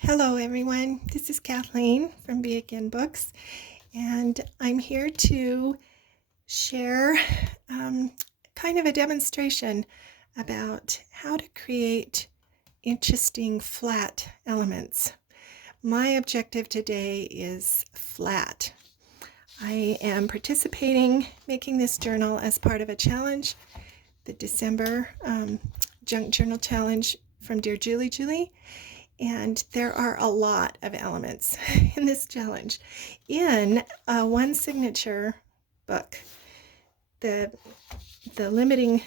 Hello, everyone. This is Kathleen from Be Again Books, and I'm here to share kind of a demonstration about how to create interesting flat elements. My objective today is flat. I am participating, making this journal as part of a challenge, the December Junk Journal Challenge from Dear Julie. And there are a lot of elements in this challenge. In one signature book, the limiting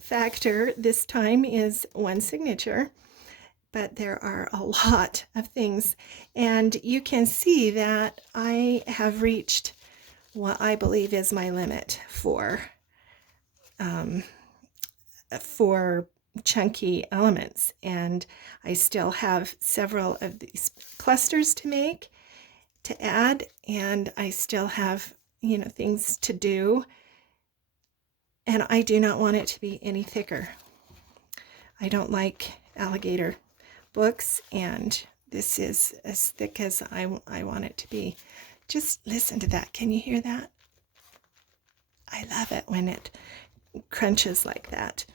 factor this time is one signature, but there are a lot of things. And you can see that I have reached what I believe is my limit for chunky elements, and I still have several of these clusters to add, and I still have things to do, and I do not want it to be any thicker. I don't like alligator books, and this is as thick as I want it to be. Just listen to that. Can you hear that? I love it when it crunches like that.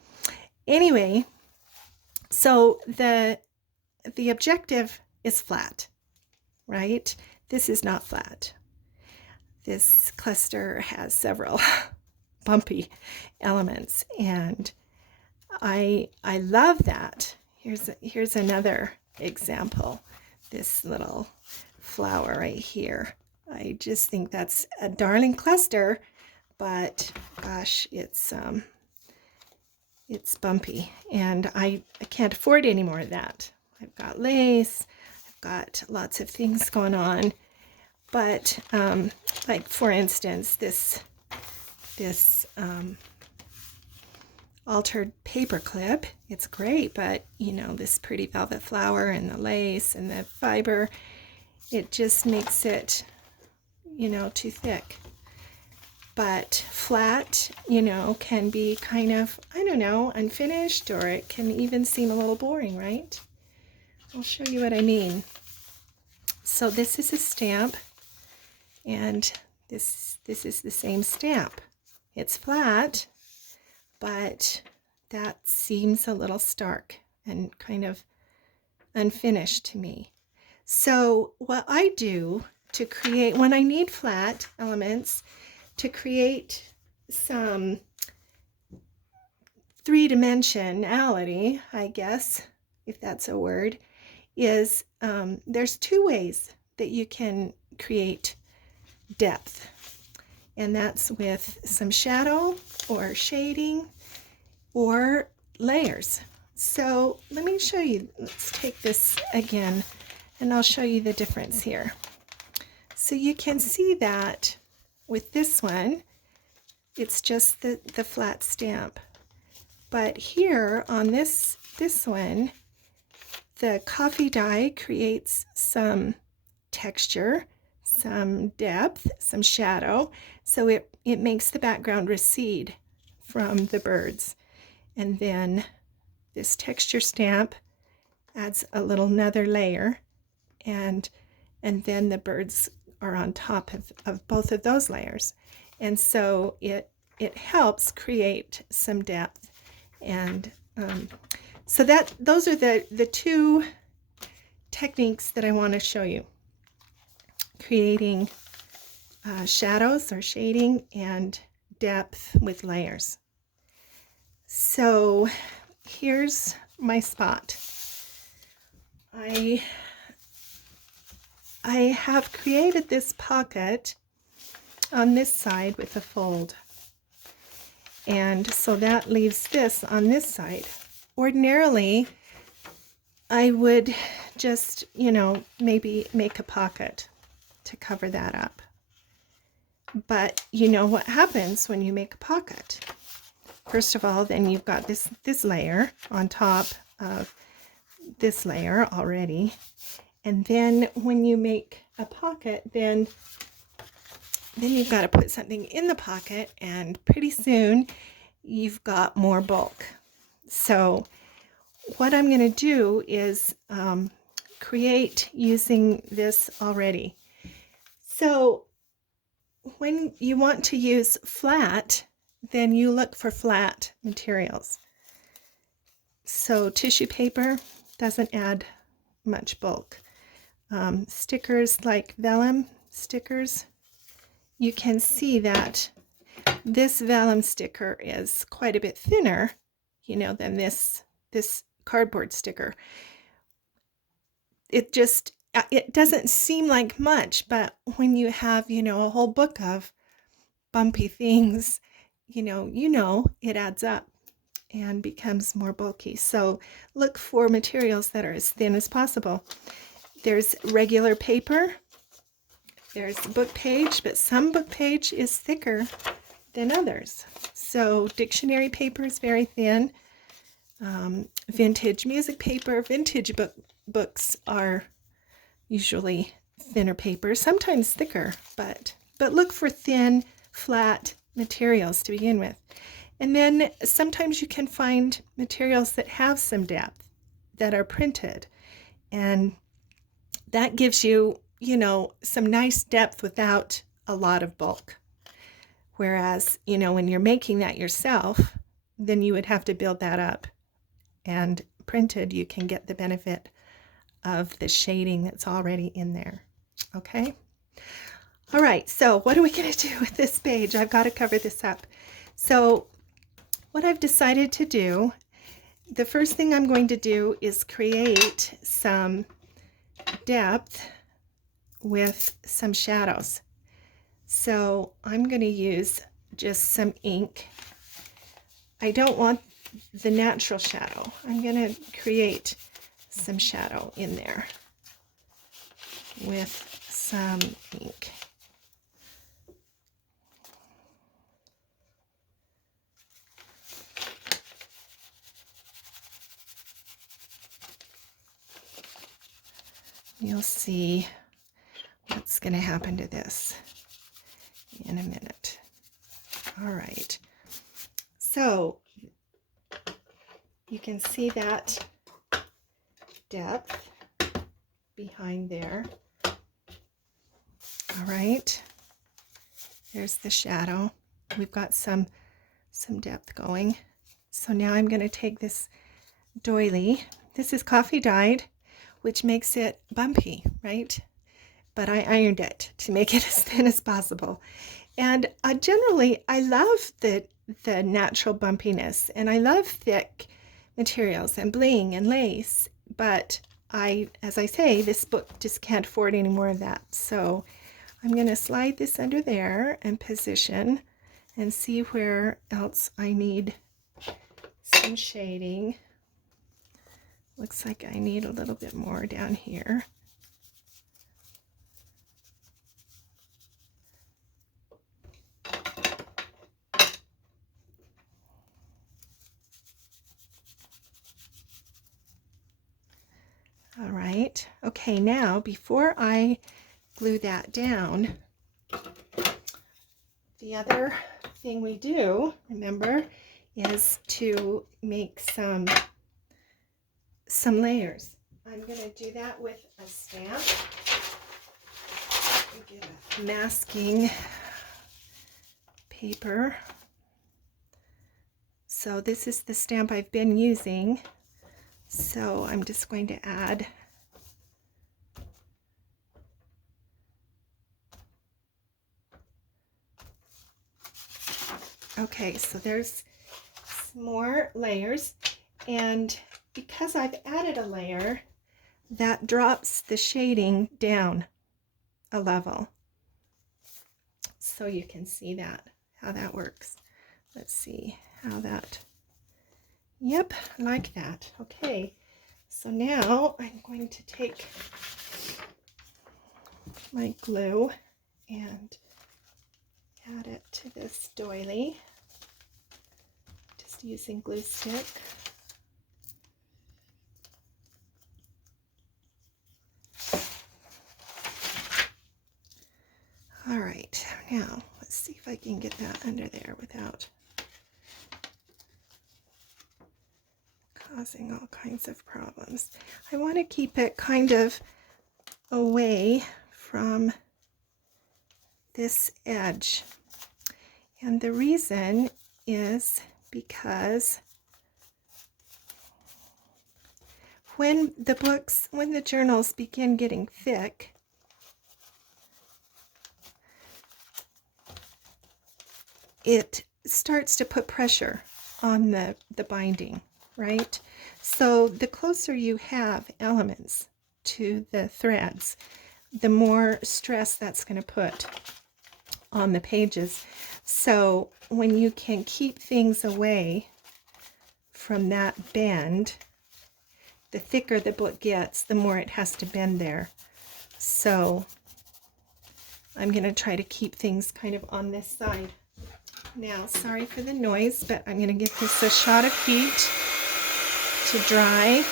Anyway, so the objective is flat, right? This is not flat. This cluster has several bumpy elements, and I love that. Here's another example. This little flower right here. I just think that's a darling cluster, but gosh, it's bumpy, and I can't afford any more of that. I've got lace, I've got lots of things going on, but like for instance, this altered paper clip, it's great, but this pretty velvet flower and the lace and the fiber, it just makes it too thick. But flat, can be kind of, I don't know, unfinished, or it can even seem a little boring, right? I'll show you what I mean. So this is a stamp, and this is the same stamp. It's flat, but that seems a little stark and kind of unfinished to me. So what I do to create, when I need flat elements, to create some three-dimensionality, I guess, if that's a word, is there's two ways that you can create depth, and that's with some shadow or shading or layers. So let me show you. Let's take this again, and I'll show you the difference here. So you can see that with this one, it's just the flat stamp. But here on this one, the coffee dye creates some texture, some depth, some shadow. So it makes the background recede from the birds. And then this texture stamp adds a little another layer, and then the birds are on top of both of those layers, and so it helps create some depth. And so those are the two techniques that I want to show you: creating shadows or shading and depth with layers. So here's my spot. I have created this pocket on this side with a fold, and so that leaves this on this side. Ordinarily, I would just, maybe make a pocket to cover that up. But you know what happens when you make a pocket? First of all, then you've got this layer on top of this layer already. And then when you make a pocket, then you've got to put something in the pocket, and pretty soon you've got more bulk. So what I'm going to do is create using this already. So when you want to use flat, then you look for flat materials. So tissue paper doesn't add much bulk. Stickers like vellum stickers, you can see that this vellum sticker is quite a bit thinner, than this cardboard sticker. It doesn't seem like much, but when you have, a whole book of bumpy things, it adds up and becomes more bulky. So look for materials that are as thin as possible. There's regular paper, there's book page, but some book page is thicker than others. So dictionary paper is very thin. Vintage music paper, vintage books are usually thinner paper, sometimes thicker, but look for thin, flat materials to begin with. And then sometimes you can find materials that have some depth, that are printed, and that gives you, some nice depth without a lot of bulk. Whereas, when you're making that yourself, then you would have to build that up. And printed, you can get the benefit of the shading that's already in there. Okay? All right, so what are we going to do with this page? I've got to cover this up. So what I've decided to do, the first thing I'm going to do is create some depth with some shadows. So I'm going to use just some ink. I don't want the natural shadow. I'm going to create some shadow in there with some ink. You'll see what's going to happen to this in a minute. All right. So you can see that depth behind there. All right. There's the shadow. We've got some depth going. So now I'm going to take this doily. This is coffee dyed, which makes it bumpy, right? But I ironed it to make it as thin as possible. And generally, I love the natural bumpiness, and I love thick materials and bling and lace. But as I say, this book just can't afford any more of that. So I'm going to slide this under there and position and see where else I need some shading. Looks like I need a little bit more down here. All right. Okay, now before I glue that down, the other thing we do, remember, is to make some layers. I'm going to do that with a stamp. Get a masking paper. So this is the stamp I've been using. So I'm just going to add okay, so there's some more layers, and because I've added a layer, that drops the shading down a level. So you can see how that works. Let's see how that, yep, like that. Okay, so now I'm going to take my glue and add it to this doily, just using glue stick. All right, now let's see if I can get that under there without causing all kinds of problems. I want to keep it kind of away from this edge. And the reason is because when the journals begin getting thick, it starts to put pressure on the binding, right? So the closer you have elements to the threads, the more stress that's going to put on the pages. So when you can keep things away from that bend, the thicker the book gets, the more it has to bend there. So I'm going to try to keep things kind of on this side. Now, sorry for the noise, but I'm going to give this a shot of heat to dry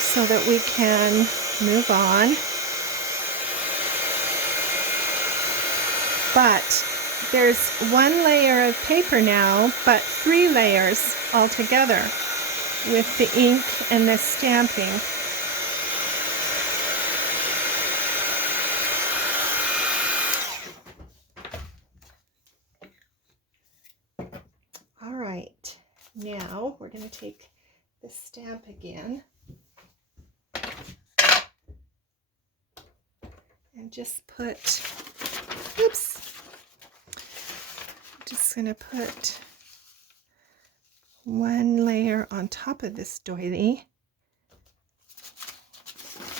so that we can move on. But there's one layer of paper now, but 3 layers altogether with the ink and the stamping. All right, now we're going to take the stamp again and just put, just going to put 1 layer on top of this doily.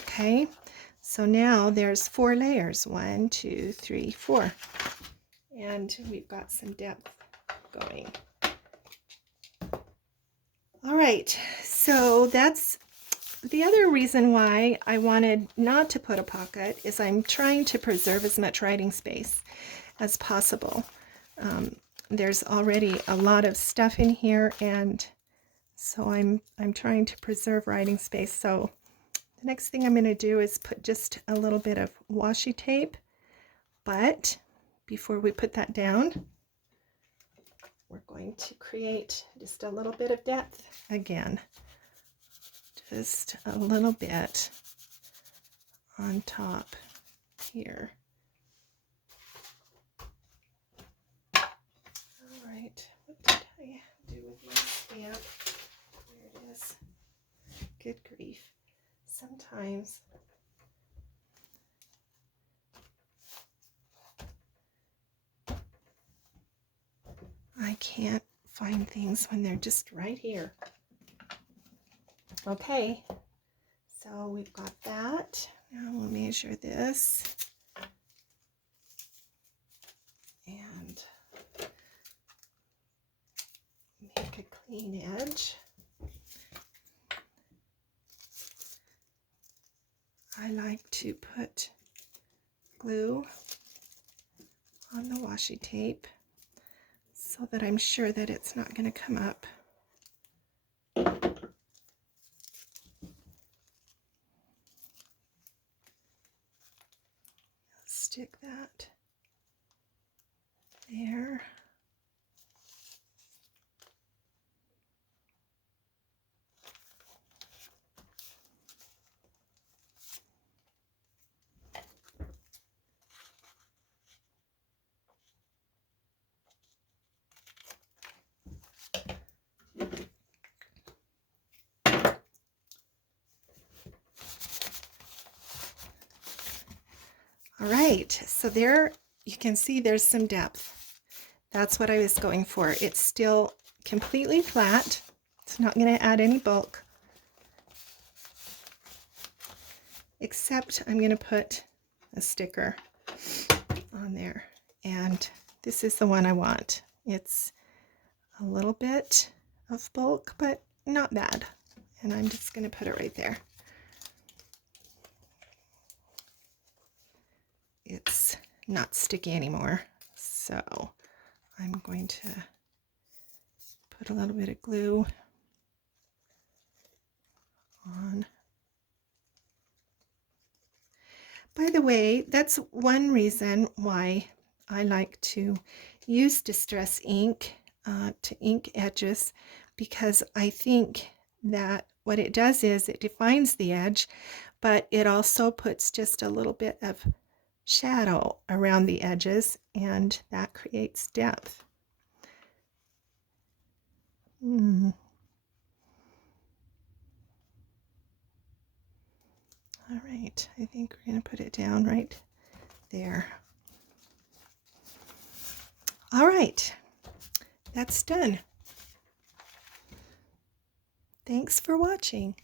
Okay, so now there's 4 layers, 1, 2, 3, 4, and we've got some depth going. All right, so that's the other reason why I wanted not to put a pocket is I'm trying to preserve as much writing space as possible. There's already a lot of stuff in here, and so I'm trying to preserve writing space. So the next thing I'm going to do is put just a little bit of washi tape, but before we put that down, we're going to create just a little bit of depth again. Just a little bit on top here. All right, what did I do with my stamp? There it is. Good grief. Sometimes I can't find things when they're just right here. Okay, so we've got that. Now we'll measure this and make a clean edge. I like to put glue on the washi tape so that I'm sure that it's not going to come up. Stick that there. All right, so there you can see there's some depth. That's what I was going for. It's still completely flat. It's not going to add any bulk, except I'm going to put a sticker on there. And this is the one I want. It's a little bit of bulk, but not bad. And I'm just going to put it right there. It's not sticky anymore, so I'm going to put a little bit of glue on. By the way, that's one reason why I like to use distress ink. to ink edges, because I think that what it does is it defines the edge, but it also puts just a little bit of shadow around the edges, and that creates depth. All right, I think we're going to put it down right there. All right, that's done. Thanks for watching.